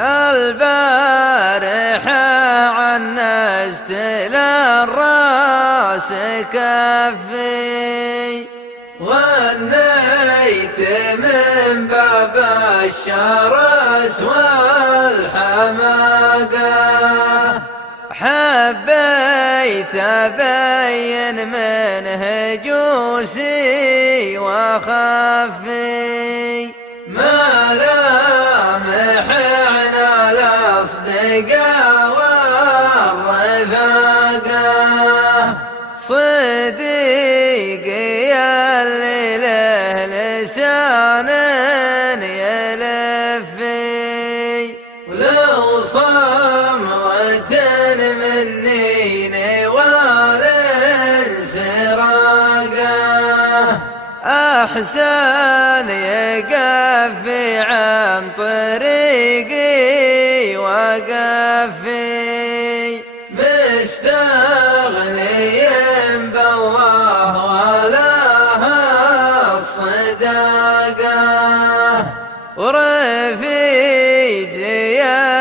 البارحة عنست للراس كفي، غنيت من باب الشرس والحماقة، حبيت أبين منه جوسي وخفي، ما لامحنا الأصدقاء والرفاقة، صديقي اللي له لسان يلفي، ولو صمغة مني نوال سراقة، أحسن يقفي عن طريقي وقفي، مستغني بالله ولها الصداقة، ورفيجي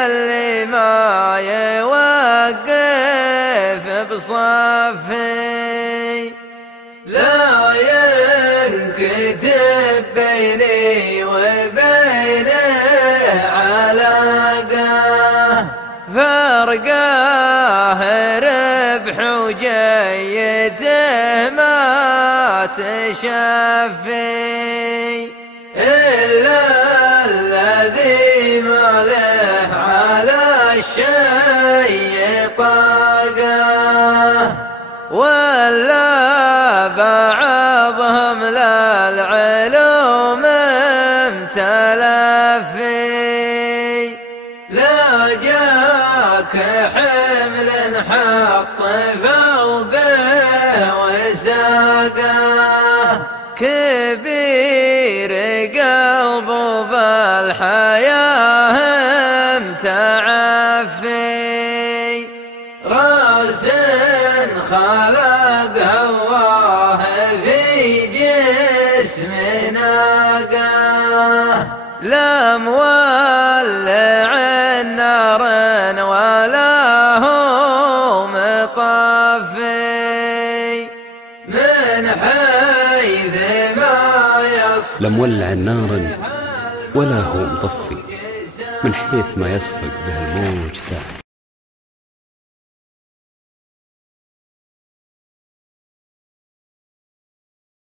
اللي ما يوقف بصفي، لا ينكتب بيني وبينه علاقة، فرقاه ربح وجيته ما تشفي، إلا الذي ما له على الشيء طاقة، ولا بعضهم للعلوم متلفي، لا جاك حمل حط فوقه وساقه، كبير قلبه بالحياة متعفي، راس خلقها الله في جسم ناقة، لا مولع النار ولا هو مطفي، من حيث ما يصفق لا مولع النار ولا هو مطفي، من حيث ما يصفق به الموج ساعة.